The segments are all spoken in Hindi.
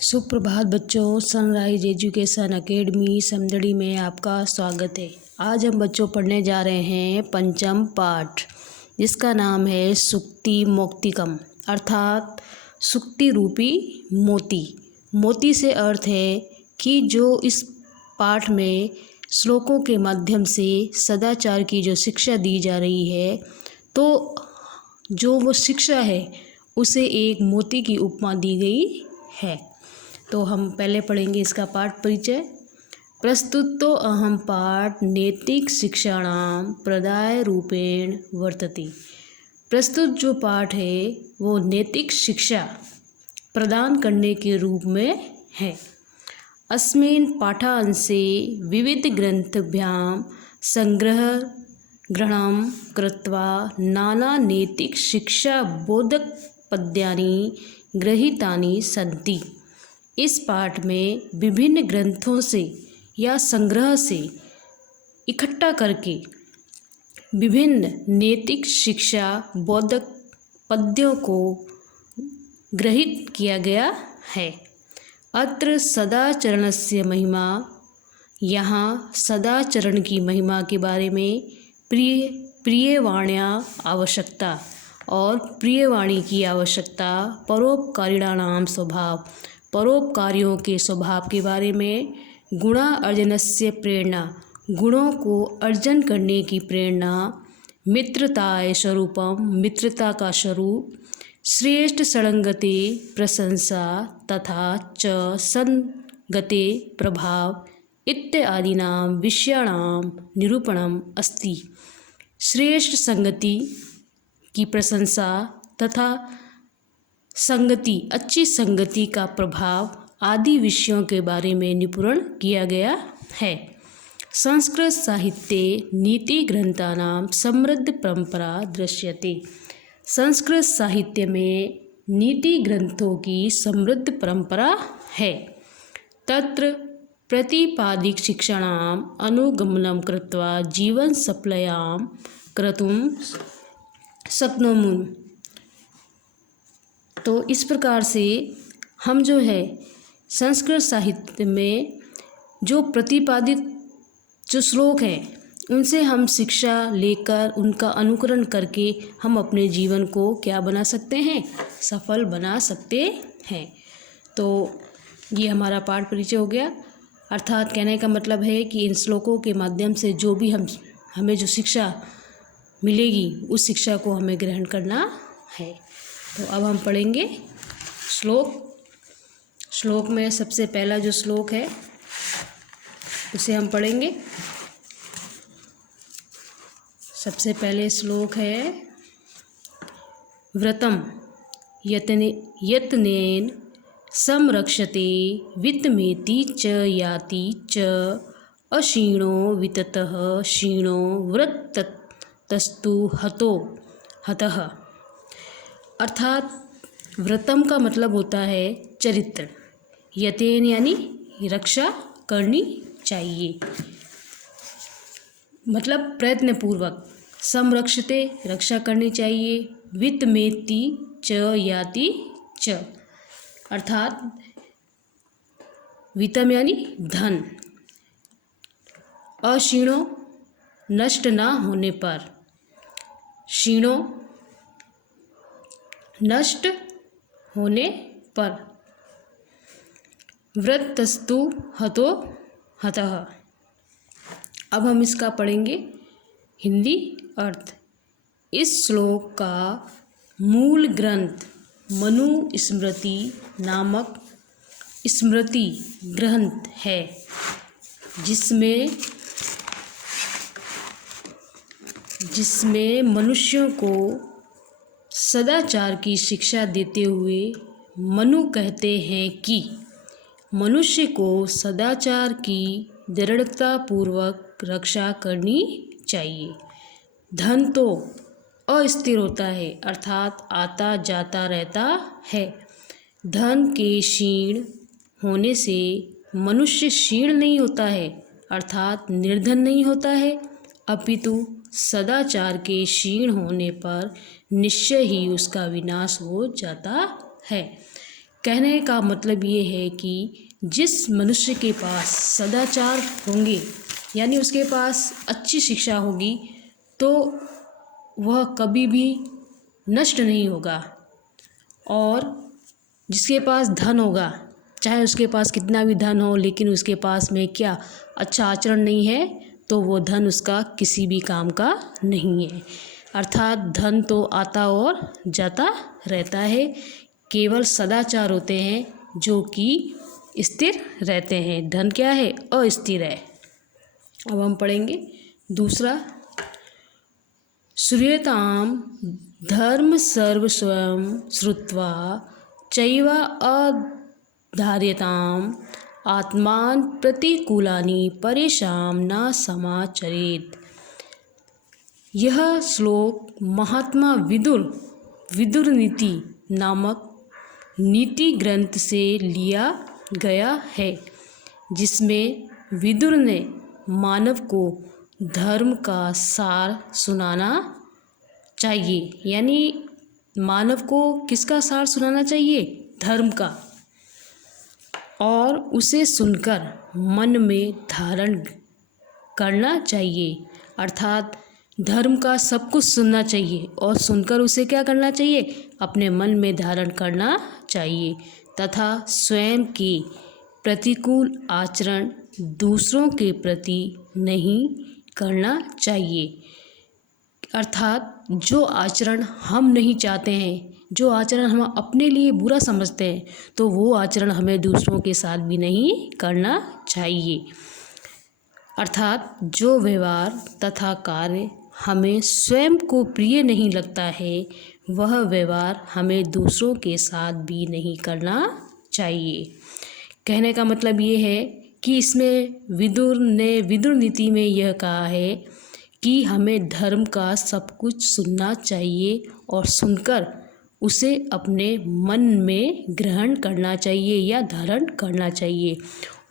सुप्रभात बच्चों, सनराइज एजुकेशन एकेडमी समदड़ी में आपका स्वागत है। आज हम बच्चों पढ़ने जा रहे हैं पंचम पाठ, जिसका नाम है सुक्ति मोक्तिकम, अर्थात सुक्ति रूपी मोती। मोती से अर्थ है कि जो इस पाठ में श्लोकों के माध्यम से सदाचार की जो शिक्षा दी जा रही है, तो जो वो शिक्षा है उसे एक मोती की उपमा दी गई है। तो हम पहले पढ़ेंगे इसका पाठ परिचय। प्रस्तुतो अहम पाठ नैतिक शिक्षाणाम प्रदाय रूपेण वर्तते। प्रस्तुत जो पाठ है वो नैतिक शिक्षा प्रदान करने के रूप में है। अस्मिन् पाठांशे विविध ग्रंथभ्यां संग्रह ग्रहणं कृत्वा नाना नैतिक शिक्षा बोधक पद्यानि गृहीतानि सन्ति। इस पाठ में विभिन्न ग्रंथों से या संग्रह से इकट्ठा करके विभिन्न नैतिक शिक्षा बोधक पद्यों को ग्रहित किया गया है। अत्र सदाचरणस्य महिमा, यहाँ सदाचरण की महिमा के बारे में प्रियवाण्या आवश्यकता और प्रियवाणी की आवश्यकता, परोपकारिणानां स्वभाव, परोपकारियों के स्वभाव के बारे में, गुणा अर्जनस्य प्रेरणा, गुणों को अर्जन करने की प्रेरणा, मित्रताय स्वरूपम, मित्रता का स्वरूप, श्रेष्ठ सड़ंगते प्रशंसा तथा च संगते प्रभाव इत्यादीनां विषयाणां निरूपणम् अस्ति। श्रेष्ठ संगति की प्रशंसा तथा संगति, अच्छी संगति का प्रभाव आदि विषयों के बारे में निरूपण किया गया है। संस्कृत साहित्ये नीति ग्रंथानां समृद्ध परंपरा दृश्यते। संस्कृत साहित्य में नीति ग्रंथों की समृद्ध परंपरा है। तत्र प्रतिपादिक शिक्षाणाम् अनुगमनं कृत्वा जीवन सफलतां कर्तुं शक्नुमः। तो इस प्रकार से हम जो है संस्कृत साहित्य में जो प्रतिपादित जो श्लोक हैं उनसे हम शिक्षा लेकर उनका अनुकरण करके हम अपने जीवन को क्या बना सकते हैं, सफल बना सकते हैं। तो ये हमारा पाठ परिचय हो गया। अर्थात कहने का मतलब है कि इन श्लोकों के माध्यम से जो भी हमें जो शिक्षा मिलेगी उस शिक्षा को हमें ग्रहण करना है। तो अब हम पढ़ेंगे श्लोक में सबसे पहला जो श्लोक है उसे हम पढ़ेंगे। सबसे पहले श्लोक है व्रतम यत्नेन संरक्षते वित्तमेति च याति च अक्षीणो विततः क्षीणो व्रततस्तु हतः। अर्थात व्रतम का मतलब होता है चरित्र, यतेन यानी रक्षा करनी चाहिए, मतलब प्रयत्नपूर्वक, संरक्षते रक्षा करनी चाहिए, वित्तमेति च याति च, अर्थात वित्तम यानी धन, अक्षीणो नष्ट ना होने पर, क्षीणो नष्ट होने पर, व्रतस्तु हतः। अब हम इसका पढ़ेंगे हिंदी अर्थ। इस श्लोक का मूल ग्रंथ मनुस्मृति नामक स्मृति ग्रंथ है, जिसमें मनुष्यों को सदाचार की शिक्षा देते हुए मनु कहते हैं कि मनुष्य को सदाचार की दृढ़तापूर्वक रक्षा करनी चाहिए। धन तो अस्थिर होता है, अर्थात आता जाता रहता है। धन के क्षीण होने से मनुष्य क्षीण नहीं होता है, अर्थात निर्धन नहीं होता है, अपितु सदाचार के क्षीण होने पर निश्चय ही उसका विनाश हो जाता है। कहने का मतलब ये है कि जिस मनुष्य के पास सदाचार होंगे, यानी उसके पास अच्छी शिक्षा होगी, तो वह कभी भी नष्ट नहीं होगा। और जिसके पास धन होगा, चाहे उसके पास कितना भी धन हो, लेकिन उसके पास में क्या अच्छा आचरण नहीं है, तो वो धन उसका किसी भी काम का नहीं है। अर्थात धन तो आता और जाता रहता है, केवल सदाचार होते हैं जो कि स्थिर रहते हैं। धन क्या है? अस्थिर है। अब हम पढ़ेंगे दूसरा। श्रूयतां धर्म सर्व स्वयं श्रुत्वा चैव अधार्यताम् आत्मान प्रतिकूलानि परेषां न समाचरेत्। यह श्लोक महात्मा विदुर नीति नामक नीति ग्रंथ से लिया गया है, जिसमें विदुर ने मानव को धर्म का सार सुनाना चाहिए। यानी मानव को किसका सार सुनाना चाहिए? धर्म का। और उसे सुनकर मन में धारण करना चाहिए। अर्थात धर्म का सब कुछ सुनना चाहिए और सुनकर उसे क्या करना चाहिए? अपने मन में धारण करना चाहिए तथा स्वयं के प्रतिकूल आचरण दूसरों के प्रति नहीं करना चाहिए। अर्थात जो आचरण हम नहीं चाहते हैं, जो आचरण हम अपने लिए बुरा समझते हैं, तो वो आचरण हमें दूसरों के साथ भी नहीं करना चाहिए। अर्थात जो व्यवहार तथा कार्य हमें स्वयं को प्रिय नहीं लगता है, वह व्यवहार हमें दूसरों के साथ भी नहीं करना चाहिए। कहने का मतलब ये है कि इसमें विदुर नीति में यह कहा है कि हमें धर्म का सब कुछ सुनना चाहिए और सुनकर उसे अपने मन में ग्रहण करना चाहिए या धारण करना चाहिए।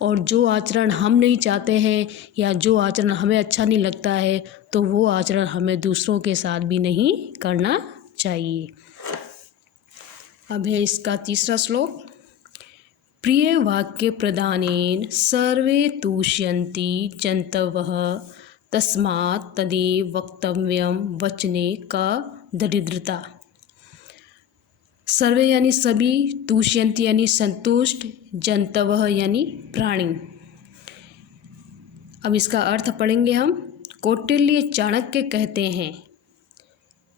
और जो आचरण हम नहीं चाहते हैं या जो आचरण हमें अच्छा नहीं लगता है, तो वो आचरण हमें दूसरों के साथ भी नहीं करना चाहिए। अब है इसका तीसरा श्लोक। प्रिय वाक्य प्रदानेन सर्वे तुष्यन्ति जन्तवः तस्मात् तदेव वक्तव्यम वचने का दरिद्रता। सर्वे यानी सभी, तुष्यन्ति यानी संतुष्ट, जन्तवः यानी प्राणी। अब इसका अर्थ पढ़ेंगे हम। कौटिल्य चाणक्य कहते हैं,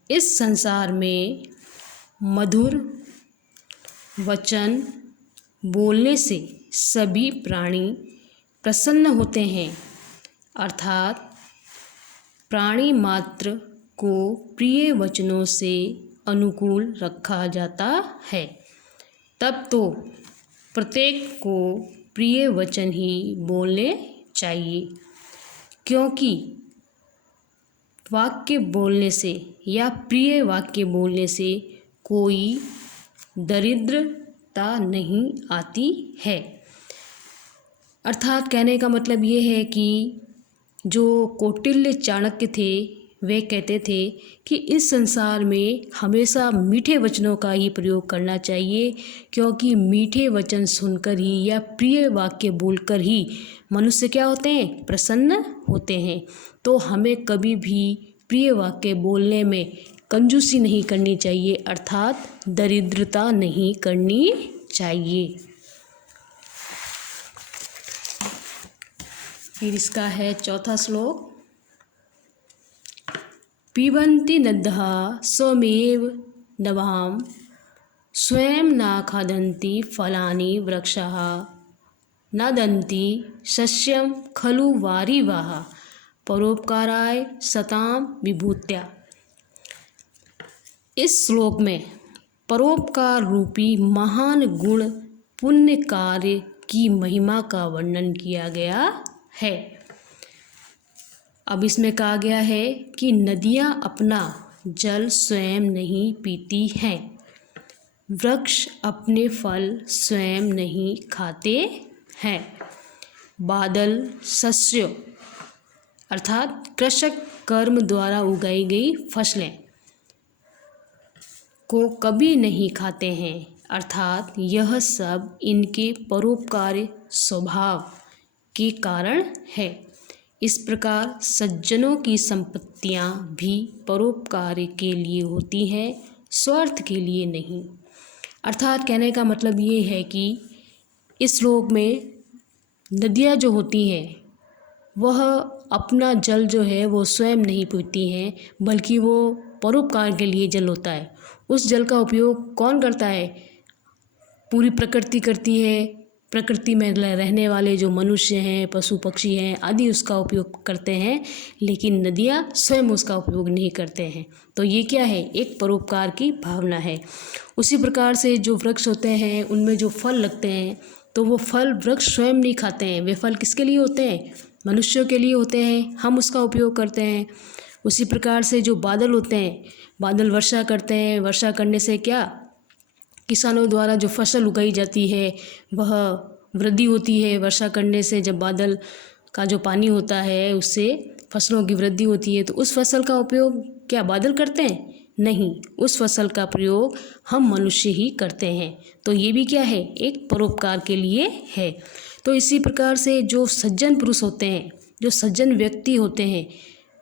इस संसार में मधुर वचन बोलने से सभी प्राणी प्रसन्न होते हैं। अर्थात प्राणी मात्र को प्रिय वचनों से अनुकूल रखा जाता है। तब तो प्रत्येक को प्रिय वचन ही बोलने चाहिए, क्योंकि वाक्य बोलने से या प्रिय वाक्य बोलने से कोई दरिद्रता नहीं आती है। अर्थात कहने का मतलब ये है कि जो कौटिल्य चाणक्य थे, वे कहते थे कि इस संसार में हमेशा मीठे वचनों का ही प्रयोग करना चाहिए, क्योंकि मीठे वचन सुनकर ही या प्रिय वाक्य बोलकर ही मनुष्य क्या होते हैं? प्रसन्न होते हैं। तो हमें कभी भी प्रिय वाक्य बोलने में कंजूसी नहीं करनी चाहिए, अर्थात दरिद्रता नहीं करनी चाहिए। फिर इसका है चौथा श्लोक। पिबन्ति नद्यः स्वमेव नवाम स्वयं न खादन्ति फलानि वृक्षाः नदन्ति सस्यं खलु वारिवाः परोपकाराय सतां विभूत्या। इस श्लोक में परोपकार रूपी महान गुण पुण्य कार्य की महिमा का वर्णन किया गया है। अब इसमें कहा गया है कि नदियाँ अपना जल स्वयं नहीं पीती हैं, वृक्ष अपने फल स्वयं नहीं खाते हैं, बादल शस्य अर्थात कृषक कर्म द्वारा उगाई गई फसलें को कभी नहीं खाते हैं, अर्थात यह सब इनके परोपकारी स्वभाव के कारण है। इस प्रकार सज्जनों की संपत्तियां भी परोपकार के लिए होती हैं, स्वार्थ के लिए नहीं। अर्थात कहने का मतलब ये है कि इस श्लोक में नदियाँ जो होती हैं वह अपना जल जो है वो स्वयं नहीं पीती हैं, बल्कि वो परोपकार के लिए जल होता है। उस जल का उपयोग कौन करता है? पूरी प्रकृति करती है। प्रकृति में रहने वाले जो मनुष्य हैं, पशु पक्षी हैं आदि उसका उपयोग करते हैं, लेकिन नदियाँ स्वयं उसका उपयोग नहीं करते हैं। तो ये क्या है? एक परोपकार की भावना है। उसी प्रकार से जो वृक्ष होते हैं उनमें जो फल लगते हैं, तो वो फल वृक्ष स्वयं नहीं खाते हैं। वे फल किसके लिए होते हैं? मनुष्यों के लिए होते हैं, हम उसका उपयोग करते हैं। उसी प्रकार से जो बादल होते हैं, बादल वर्षा करते हैं। वर्षा करने से क्या, किसानों द्वारा जो फसल उगाई जाती है वह वृद्धि होती है। वर्षा करने से जब बादल का जो पानी होता है उससे फसलों की वृद्धि होती है। तो उस फसल का उपयोग क्या बादल करते हैं? नहीं, उस फसल का प्रयोग हम मनुष्य ही करते हैं। तो ये भी क्या है? एक परोपकार के लिए है। तो इसी प्रकार से जो सज्जन पुरुष होते हैं, जो सज्जन व्यक्ति होते हैं,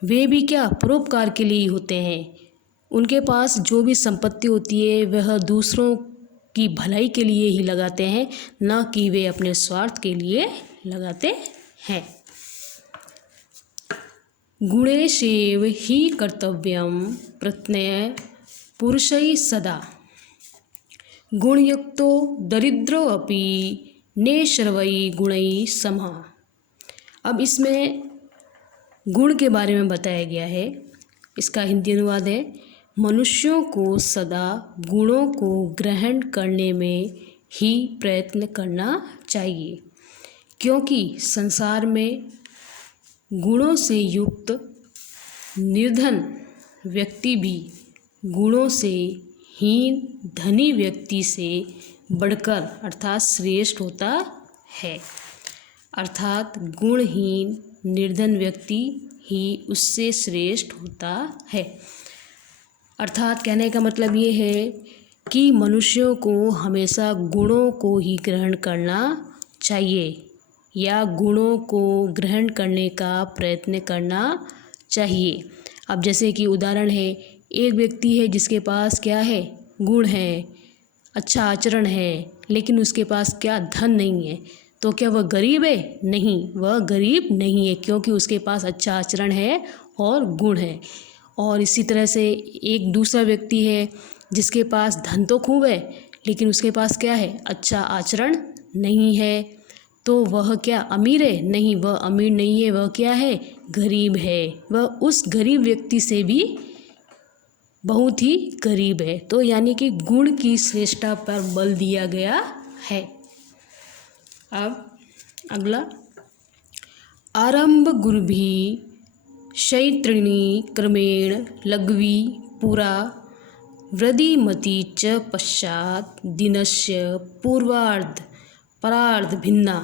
वे भी क्या परोपकार के लिए ही होते हैं। उनके पास जो भी संपत्ति होती है वह दूसरों की भलाई के लिए ही लगाते हैं, न कि वे अपने स्वार्थ के लिए लगाते हैं। गुणेशेव हि कर्तव्यम प्रत्यय पुरुषै सदा गुणयुक्तो दरिद्रो अपि नेशर्वै गुणै समः। अब इसमें गुण के बारे में बताया गया है। इसका हिंदी अनुवाद है, मनुष्यों को सदा गुणों को ग्रहण करने में ही प्रयत्न करना चाहिए, क्योंकि संसार में गुणों से युक्त निर्धन व्यक्ति भी गुणों से हीन धनी व्यक्ति से बढ़कर अर्थात श्रेष्ठ होता है। अर्थात गुणहीन निर्धन व्यक्ति ही उससे श्रेष्ठ होता है। अर्थात कहने का मतलब ये है कि मनुष्यों को हमेशा गुणों को ही ग्रहण करना चाहिए या गुणों को ग्रहण करने का प्रयत्न करना चाहिए। अब जैसे कि उदाहरण है, एक व्यक्ति है जिसके पास क्या है? गुण है, अच्छा आचरण है, लेकिन उसके पास क्या? धन नहीं है। तो क्या वह गरीब है? नहीं, वह गरीब नहीं है, क्योंकि उसके पास अच्छा आचरण है और गुण है। और इसी तरह से एक दूसरा व्यक्ति है जिसके पास धन तो खूब है, लेकिन उसके पास क्या है? अच्छा आचरण नहीं है। तो वह क्या अमीर है? नहीं, वह अमीर नहीं है, वह क्या है? गरीब है। वह उस गरीब व्यक्ति से भी बहुत ही गरीब है। तो यानी कि गुण की श्रेष्ठता पर बल दिया गया है। अब अगला, आरंभ गुरुभिः शैत्रिणी क्रमेण लघ्वी पुरा वृद्धिमती च पश्चात दिनस्य पूर्वार्ध परार्ध भिन्ना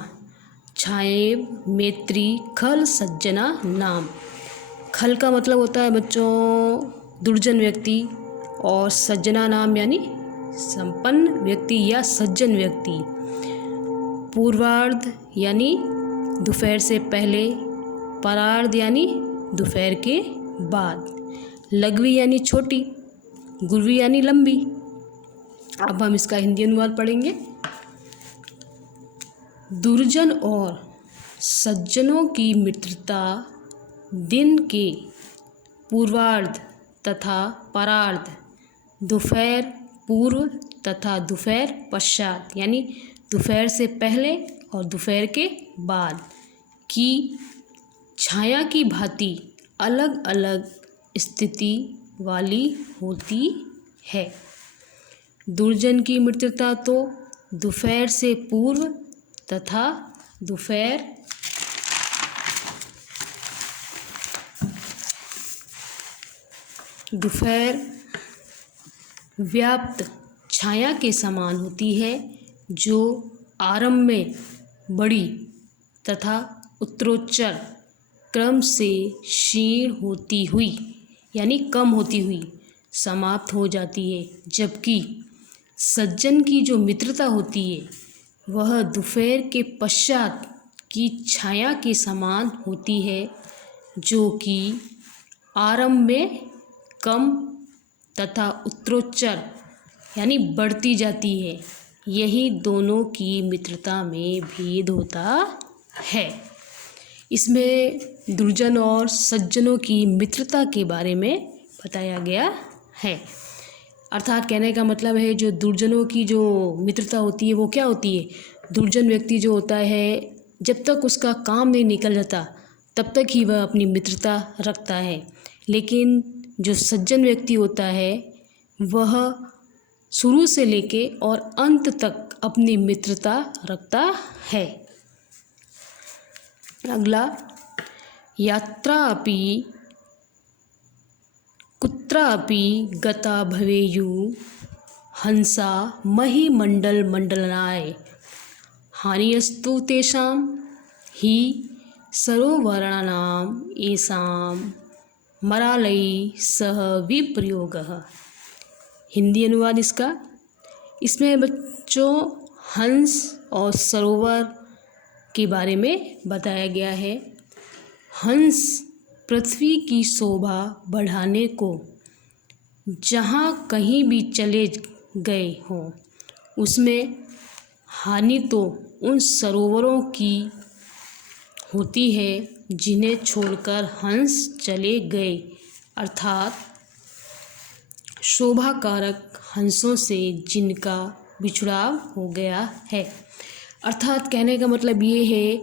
छाएव मैत्री खल सज्जना नाम। खल का मतलब होता है बच्चों दुर्जन व्यक्ति, और सज्जना नाम यानी संपन्न व्यक्ति या सज्जन व्यक्ति। पूर्वार्ध यानी दोपहर से पहले, परार्ध यानी दोपहर के बाद, लघ्वी यानी छोटी, गुरवी यानी लंबी। अब हम इसका हिंदी अनुवाद पढ़ेंगे। दुर्जन और सज्जनों की मित्रता दिन के पूर्वार्ध तथा परार्ध, दोपहर पूर्व तथा दोपहर पश्चात यानी दोपहर से पहले और दोपहर के बाद की छाया की भांति अलग अलग स्थिति वाली होती है। दुर्जन की मित्रता तो दोपहर से पूर्व तथा दोपहर व्याप्त छाया के समान होती है, जो आरंभ में बड़ी तथा उत्तरोत्तर क्रम से क्षीण होती हुई यानी कम होती हुई समाप्त हो जाती है, जबकि सज्जन की जो मित्रता होती है वह दोपहर के पश्चात की छाया के समान होती है, जो कि आरंभ में कम तथा उत्तरोत्तर यानी बढ़ती जाती है। यही दोनों की मित्रता में भेद होता है। इसमें दुर्जन और सज्जनों की मित्रता के बारे में बताया गया है। अर्थात कहने का मतलब है जो दुर्जनों की जो मित्रता होती है वो क्या होती है। दुर्जन व्यक्ति जो होता है जब तक उसका काम नहीं निकल जाता तब तक ही वह अपनी मित्रता रखता है, लेकिन जो सज्जन व्यक्ति होता है वह शुरू से लेके और अंत तक अपनी मित्रता रखता है। अगला, यात्रा अपि कुत्रापि गता भवेयु हंसा महिमंडल मंडलनाय हानियस्तु तेषां हि सरोवराणां येषां मरालयि सह विप्रयोगः। हिंदी अनुवाद इसका। इसमें बच्चों हंस और सरोवर के बारे में बताया गया है। हंस पृथ्वी की शोभा बढ़ाने को जहाँ कहीं भी चले गए हों, उसमें हानि तो उन सरोवरों की होती है जिन्हें छोड़कर हंस चले गए, अर्थात शोभा कारक हंसों से जिनका बिछुड़ाव हो गया है। अर्थात कहने का मतलब ये है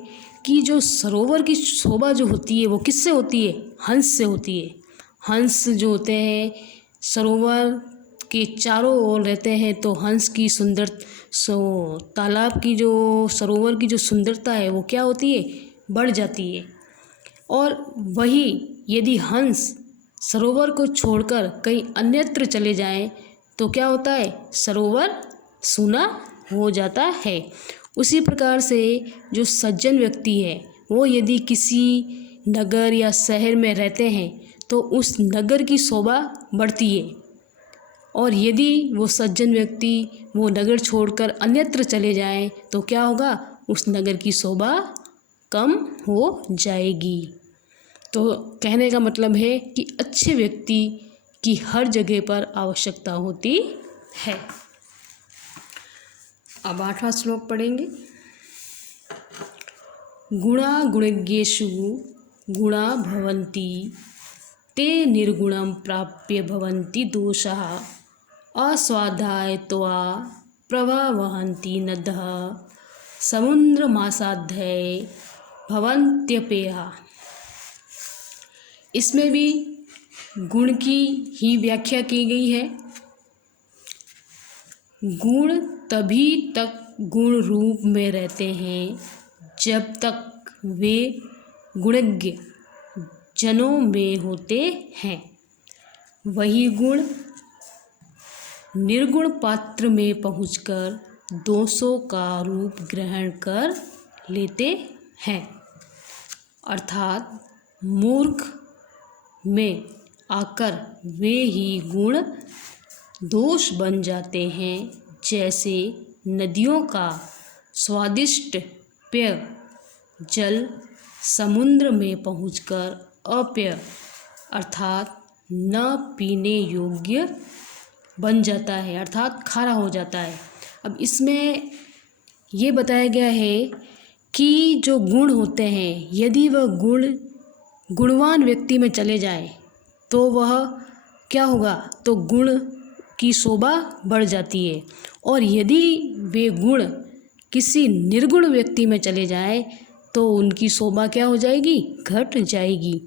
कि जो सरोवर की शोभा जो होती है वो किससे होती है, हंस से होती है। हंस जो होते हैं सरोवर के चारों ओर रहते हैं, तो हंस की तालाब की जो सरोवर की जो सुंदरता है वो क्या होती है, बढ़ जाती है। और वही यदि हंस सरोवर को छोड़कर कहीं अन्यत्र चले जाएं तो क्या होता है, सरोवर सूना हो जाता है। उसी प्रकार से जो सज्जन व्यक्ति है वो यदि किसी नगर या शहर में रहते हैं तो उस नगर की शोभा बढ़ती है, और यदि वो सज्जन व्यक्ति वो नगर छोड़कर अन्यत्र चले जाएं तो क्या होगा, उस नगर की शोभा कम हो जाएगी। तो कहने का मतलब है कि अच्छे व्यक्ति की हर जगह पर आवश्यकता होती है। अब 8वां श्लोक पढ़ेंगे। गुणा गुणज्ञेषु गुणा भवन्ति ते निर्गुणं प्राप्य भवन्ति दोषाः अस्वाध्यायत्वा प्रवाहन्ति नदः समुद्रमासाध्यै भवन्त्यपेयः। इसमें भी गुण की ही व्याख्या की गई है। गुण तभी तक गुण रूप में रहते हैं जब तक वे गुणज्ञ जनों में होते हैं। वही गुण निर्गुण पात्र में पहुंचकर दोषों का रूप ग्रहण कर लेते हैं, अर्थात मूर्ख में आकर वे ही गुण दोष बन जाते हैं। जैसे नदियों का स्वादिष्ट पेय जल समुद्र में पहुंचकर अपेय अर्थात न पीने योग्य बन जाता है, अर्थात खारा हो जाता है। अब इसमें ये बताया गया है कि जो गुण होते हैं यदि वह गुण गुणवान व्यक्ति में चले जाए तो वह क्या होगा, तो गुण की शोभा बढ़ जाती है, और यदि वे गुण किसी निर्गुण व्यक्ति में चले जाए तो उनकी शोभा क्या हो जाएगी, घट जाएगी।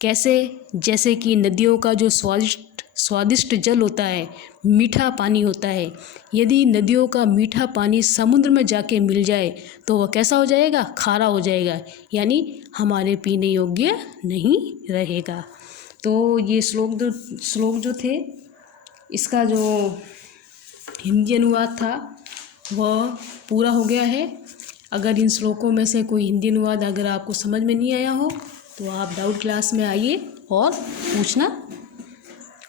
कैसे, जैसे कि नदियों का जो स्वादिष्ट जल होता है, मीठा पानी होता है, यदि नदियों का मीठा पानी समुद्र में जाके मिल जाए तो वह कैसा हो जाएगा, खारा हो जाएगा, यानी हमारे पीने योग्य नहीं रहेगा। तो ये श्लोक जो थे इसका जो हिंदी अनुवाद था वह पूरा हो गया है। अगर इन श्लोकों में से कोई हिंदी अनुवाद अगर आपको समझ में नहीं आया हो तो आप डाउट क्लास में आइए और पूछना।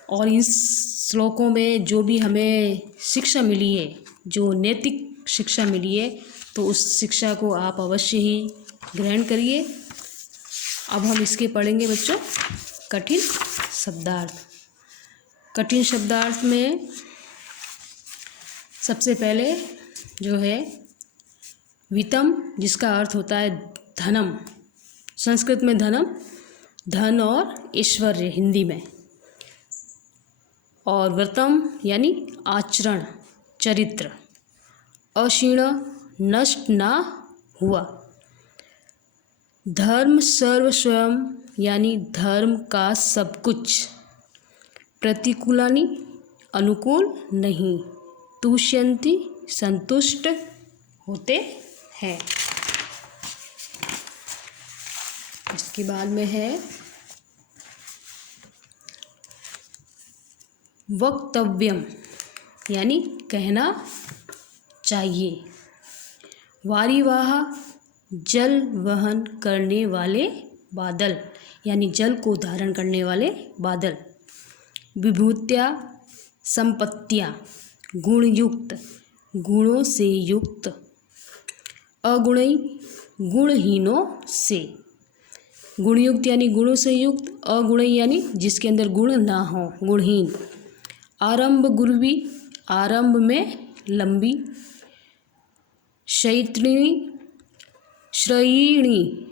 और इन श्लोकों में जो भी हमें शिक्षा मिली है, जो नैतिक शिक्षा मिली है, तो उस शिक्षा को आप अवश्य ही ग्रहण करिए। अब हम इसके पढ़ेंगे बच्चों कठिन शब्दार्थ। कठिन शब्दार्थ में सबसे पहले जो है वित्तम, जिसका अर्थ होता है धनम। संस्कृत में धनम धन और ऐश्वर्य हिंदी में। और व्रतम यानी आचरण, चरित्र। अक्षीण नष्ट ना हुआ। धर्म सर्व स्वयं यानी धर्म का सब कुछ। प्रतिकूलानि अनुकूल नहीं। तुष्यन्ति संतुष्ट होते हैं। इसके बाद में है वक्तव्यम यानी कहना चाहिए। वारिवाह जल वहन करने वाले बादल यानी जल को धारण करने वाले बादल। विभूत्या संपत्तियाँ गुणयुक्त, गुणों से युक्त। अगुणई गुणहीनों से। गुणयुक्त यानी गुणों से युक्त। अगुणई यानी जिसके अंदर गुण ना हो, गुणहीन। आरंभ गुरुवी आरंभ में लंबी। शैत्रिणी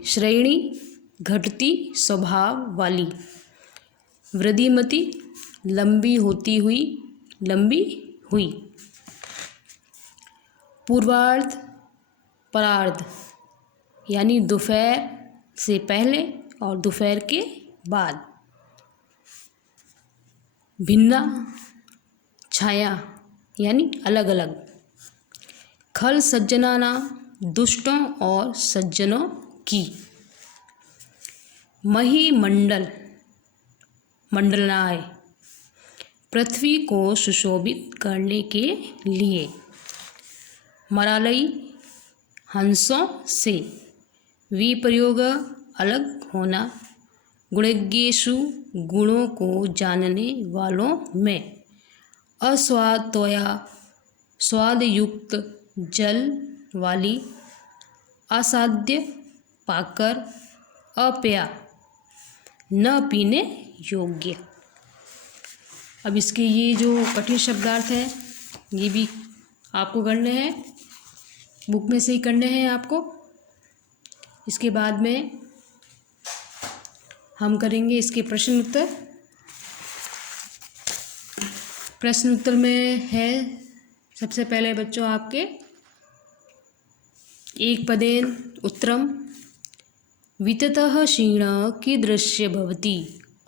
श्रेणी घटती स्वभाव वाली। वृद्धिमती लंबी होती हुई, लंबी हुई। पूर्वार्ध परार्ध यानी दोपहर से पहले और दोपहर के बाद। भिन्ना छाया यानी अलग अलग। खल सज्जनाना दुष्टों और सज्जनों की। महीमंडल मंडलाय पृथ्वी को सुशोभित करने के लिए। मरालई हंसों से। विप्रयोग अलग होना। गुणज्ञेषु गुणों को जानने वालों में। अस्वाद्वया स्वादयुक्त जल वाली। असाध्य पाकर। अप्या न पीने योग्य। अब इसके ये जो कठिन शब्दार्थ है ये भी आपको करने हैं, बुक में से ही करने हैं आपको। इसके बाद में हम करेंगे इसके प्रश्न उत्तर। प्रश्न उत्तर में है सबसे पहले बच्चों आपके एक पदेन उत्तरम। विततः क्षीण कीदृश्य भवति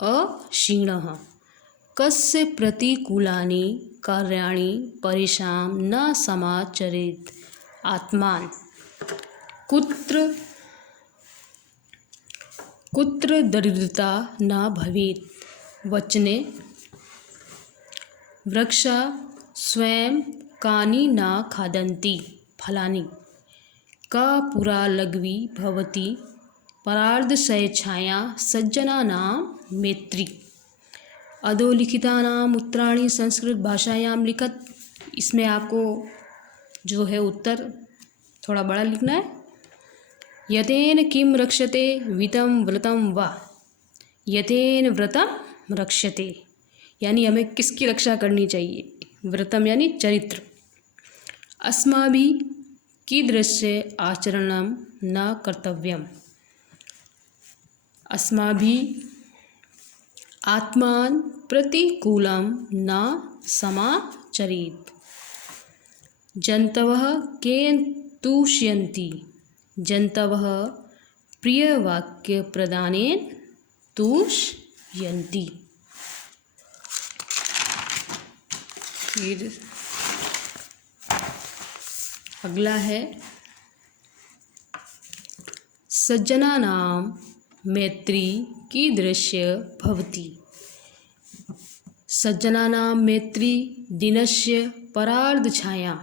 अक्षीणः। कस्य प्रतिकूलानि कार्याणि परेषां न समाचरेत् आत्मान। कुत्र दरिद्रता न भवेत् वचने। वृक्षा स्वयं कानि न खादन्ति फलानि। का पुरा लघ्वी भवति परार्धशयछाया सज्जनानां मैत्री। अधोलिखितानाम उत्तराणि संस्कृत भाषायां लिखत। इसमें आपको जो है उत्तर थोड़ा बड़ा लिखना है। यतेन किम रक्षते वितम व्रतम वा। यतेन व्रतम रक्षते यानी हमें किसकी रक्षा करनी चाहिए। व्रतम यानी चरित्र। अस्माभिः कीदृश्य आचरणं न कर्तव्यम्। अस्माभिः आत्मान प्रतिकूलं न समाचरेत्। जन्तवः केन तुष्यन्ति। जन्तवः प्रियवाक्यप्रदानेन तुष्यन्ति। फिर अगला है सज्जनानां मैत्री कीदृश्य भवति। सज्जनानां मैत्री दिनस्य परार्धछाया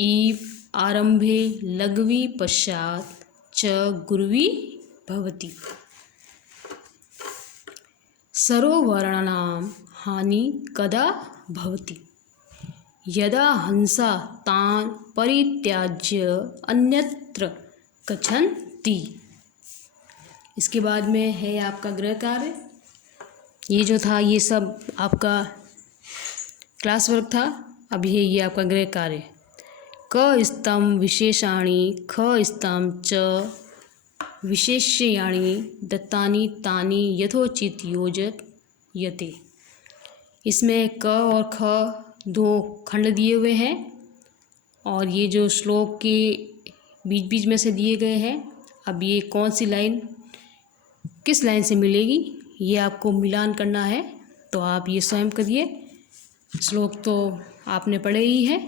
इव आरंभे लघ्वी पश्चात् च गुरुवी भवति। सरोवराणां हानि कदा भवति यदा हंसा तान् परित्याज्य अन्यत्र गच्छन्ति। इसके बाद में है आपका गृह कार्य। ये जो था ये सब आपका क्लास वर्क था। अब ये आपका गृह कार्य। क स्तंभ विशेषाणि ख स्तंभ च विशेष्याणि दत्तानि तानि यथोचित योजयते। इसमें क और ख दो खंड दिए हुए हैं और ये जो श्लोक के बीच बीच में से दिए गए हैं। अब ये कौन सी लाइन किस लाइन से मिलेगी ये आपको मिलान करना है, तो आप ये स्वयं करिए। श्लोक तो आपने पढ़े ही है।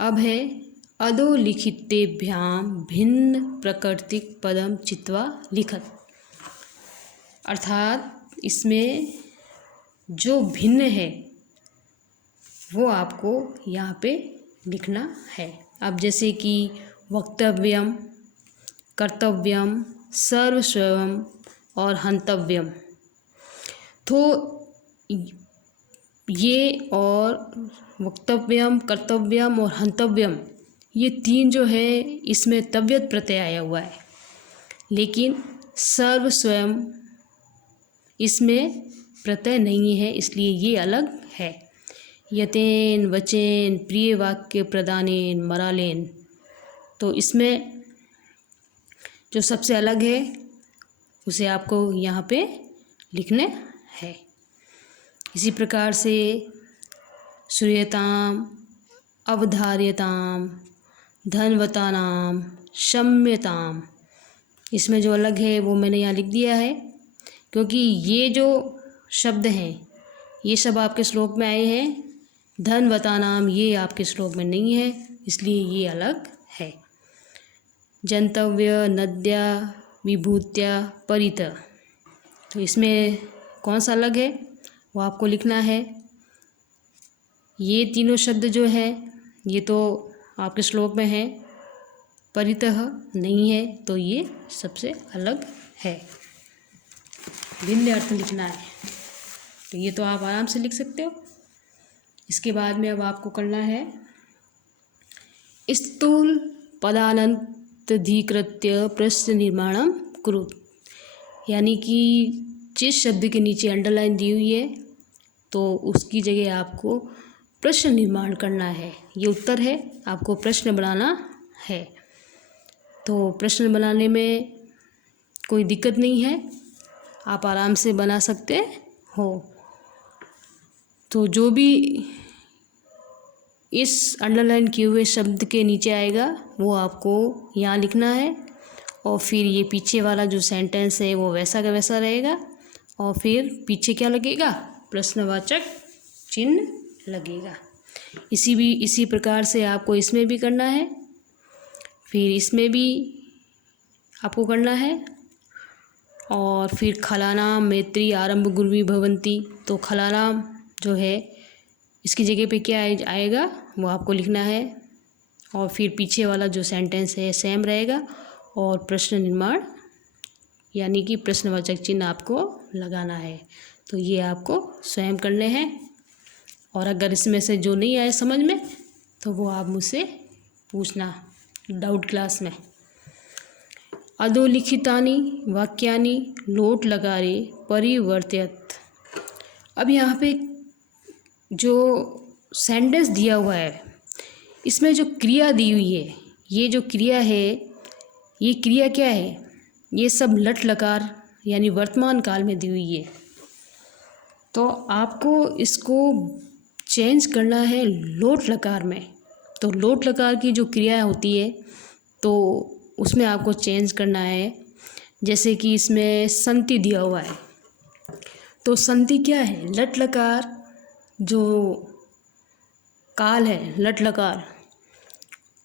अब है अधोलिखितेभ्यां भिन्न प्रकृतिक पदम चित्वा लिखत। अर्थात इसमें जो भिन्न है वो आपको यहाँ पे लिखना है। अब जैसे कि वक्तव्यम, कर्तव्यम, सर्वस्वयं और हंतव्यम, तो ये और वक्तव्यम, कर्तव्यम और हंतव्यम ये तीन जो है इसमें तव्यत प्रत्यय आया हुआ है, लेकिन सर्व स्वयं इसमें प्रत्यय नहीं है, इसलिए ये अलग है। यतेन वचेन प्रिय वाक्य प्रदानेन मरालेन, तो इसमें जो सबसे अलग है उसे आपको यहाँ पे लिखने है। इसी प्रकार से श्रूयताम, अवधार्यताम, धनवतानाम, शम्यताम, इसमें जो अलग है वो मैंने यहाँ लिख दिया है, क्योंकि ये जो शब्द हैं ये सब आपके श्लोक में आए हैं। धनवतानाम ये आपके श्लोक में नहीं है, इसलिए ये अलग है। जंतव्य, नद्या, विभूत्या, परित, तो इसमें कौन सा अलग है वो आपको लिखना है। ये तीनों शब्द जो है ये तो आपके श्लोक में है, परितः नहीं है, तो ये सबसे अलग है। भिन्न अर्थ लिखना है, तो ये तो आप आराम से लिख सकते हो। इसके बाद में अब आपको करना है स्थूल पदानंतधिकृत्य प्रश्न निर्माणम कुरुत, यानी कि जिस शब्द के नीचे अंडरलाइन दी हुई है तो उसकी जगह आपको प्रश्न निर्माण करना है। ये उत्तर है, आपको प्रश्न बनाना है। तो प्रश्न बनाने में कोई दिक्कत नहीं है, आप आराम से बना सकते हो। तो जो भी इस अंडरलाइन किए हुए शब्द के नीचे आएगा वो आपको यहाँ लिखना है, और फिर ये पीछे वाला जो सेंटेंस है वो वैसा का वैसा रहेगा, और फिर पीछे क्या लगेगा, प्रश्नवाचक चिन्ह लगेगा। इसी प्रकार से आपको इसमें भी करना है, फिर इसमें भी आपको करना है, और फिर खलानाम मैत्री आरंभ गुरुवी भवंती, तो खलानाम जो है इसकी जगह पे क्या आएगा वो आपको लिखना है, और फिर पीछे वाला जो सेंटेंस है सेम रहेगा, और प्रश्न निर्माण यानी कि प्रश्नवाचक चिन्ह आपको लगाना है। तो ये आपको स्वयं करने हैं, और अगर इसमें से जो नहीं आए समझ में तो वो आप मुझसे पूछना डाउट क्लास में। अधोलिखितानि वाक्यानि लोट लगारे परिवर्त्यत। अब यहाँ पे जो सेंटेंस दिया हुआ है इसमें जो क्रिया दी हुई है, ये जो क्रिया है ये क्रिया क्या है, ये सब लट लकार यानी वर्तमान काल में दी हुई है। तो आपको इसको चेंज करना है लोट लकार में। तो लोट लकार की जो क्रिया होती है तो उसमें आपको चेंज करना है। जैसे कि इसमें संति दिया हुआ है, तो संति क्या है, लट लकार जो काल है लट लकार,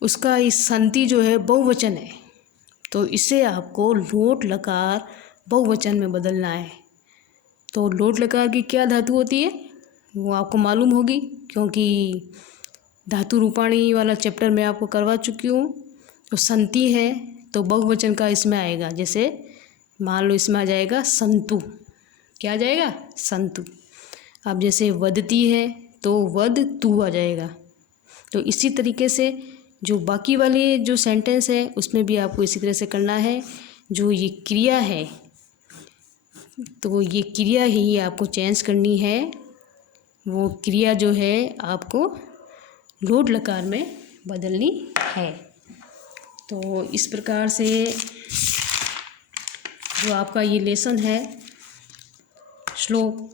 उसका इस संति जो है बहुवचन है, तो इसे आपको लोट लकार बहुवचन में बदलना है। तो लोट लकार की क्या धातु होती है वो आपको मालूम होगी, क्योंकि धातु रूपाणी वाला चैप्टर मैं आपको करवा चुकी हूँ। तो संति है तो बहुवचन का इसमें आएगा, जैसे मान लो इसमें आ जाएगा संतु, क्या आ जाएगा? संतु। अब जैसे वदती है तो वद तू आ जाएगा। तो इसी तरीके से जो बाकी वाले जो सेंटेंस है उसमें भी आपको इसी तरह से करना है। जो ये क्रिया है तो ये क्रिया ही आपको चेंज करनी है। वो क्रिया जो है आपको लोट लकार में बदलनी है। तो इस प्रकार से जो आपका ये लेसन है श्लोक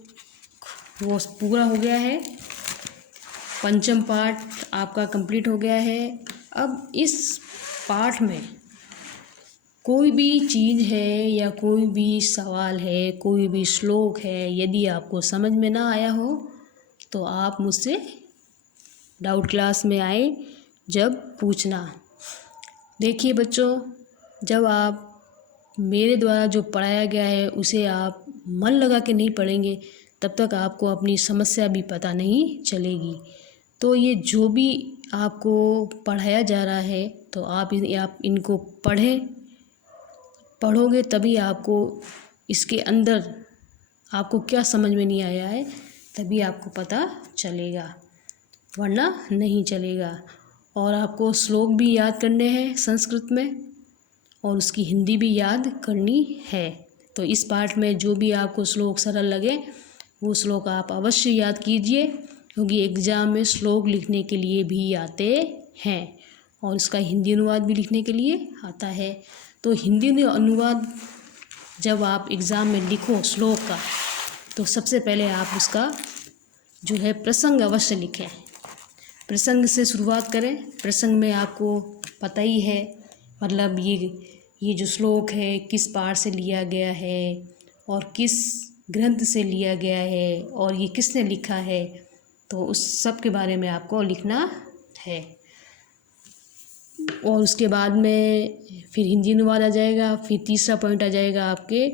वो पूरा हो गया है। पंचम पाठ आपका कंप्लीट हो गया है। अब इस पाठ में कोई भी चीज़ है या कोई भी सवाल है, कोई भी श्लोक है, यदि आपको समझ में ना आया हो तो आप मुझसे डाउट क्लास में आए जब पूछना। देखिए बच्चों, जब आप मेरे द्वारा जो पढ़ाया गया है उसे आप मन लगा के नहीं पढ़ेंगे तब तक आपको अपनी समस्या भी पता नहीं चलेगी। तो ये जो भी आपको पढ़ाया जा रहा है तो आप इनको पढ़ोगे तभी आपको इसके अंदर आपको क्या समझ में नहीं आया है तभी आपको पता चलेगा, वरना नहीं चलेगा। और आपको श्लोक भी याद करने हैं संस्कृत में और उसकी हिंदी भी याद करनी है। तो इस पाठ में जो भी आपको श्लोक सरल लगे वो श्लोक आप अवश्य याद कीजिए, क्योंकि एग्ज़ाम में श्लोक लिखने के लिए भी आते हैं और इसका हिंदी अनुवाद भी लिखने के लिए आता है। तो हिंदी अनुवाद जब आप एग्ज़ाम में लिखो श्लोक का तो सबसे पहले आप उसका जो है प्रसंग अवश्य लिखें। प्रसंग से शुरुआत करें। प्रसंग में आपको पता ही है, मतलब ये जो श्लोक है किस पाठ से लिया गया है और किस ग्रंथ से लिया गया है और ये किसने लिखा है, तो उस सब के बारे में आपको लिखना है। और उसके बाद में फिर हिंदी अनुवाद आ जाएगा। फिर तीसरा पॉइंट आ जाएगा आपके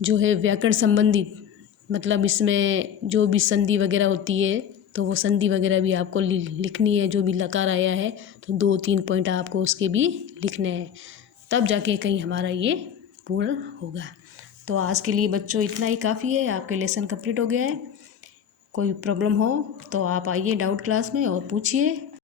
जो है व्याकरण संबंधित, मतलब इसमें जो भी संधि वगैरह होती है तो वो संधि वगैरह भी आपको लिखनी है। जो भी लकार आया है तो 2-3 पॉइंट आपको उसके भी लिखने हैं, तब जाके कहीं हमारा ये पूर्ण होगा। तो आज के लिए बच्चों इतना ही काफ़ी है। आपके लेसन कंप्लीट हो गया है। कोई प्रॉब्लम हो तो आप आइए डाउट क्लास में और पूछिए।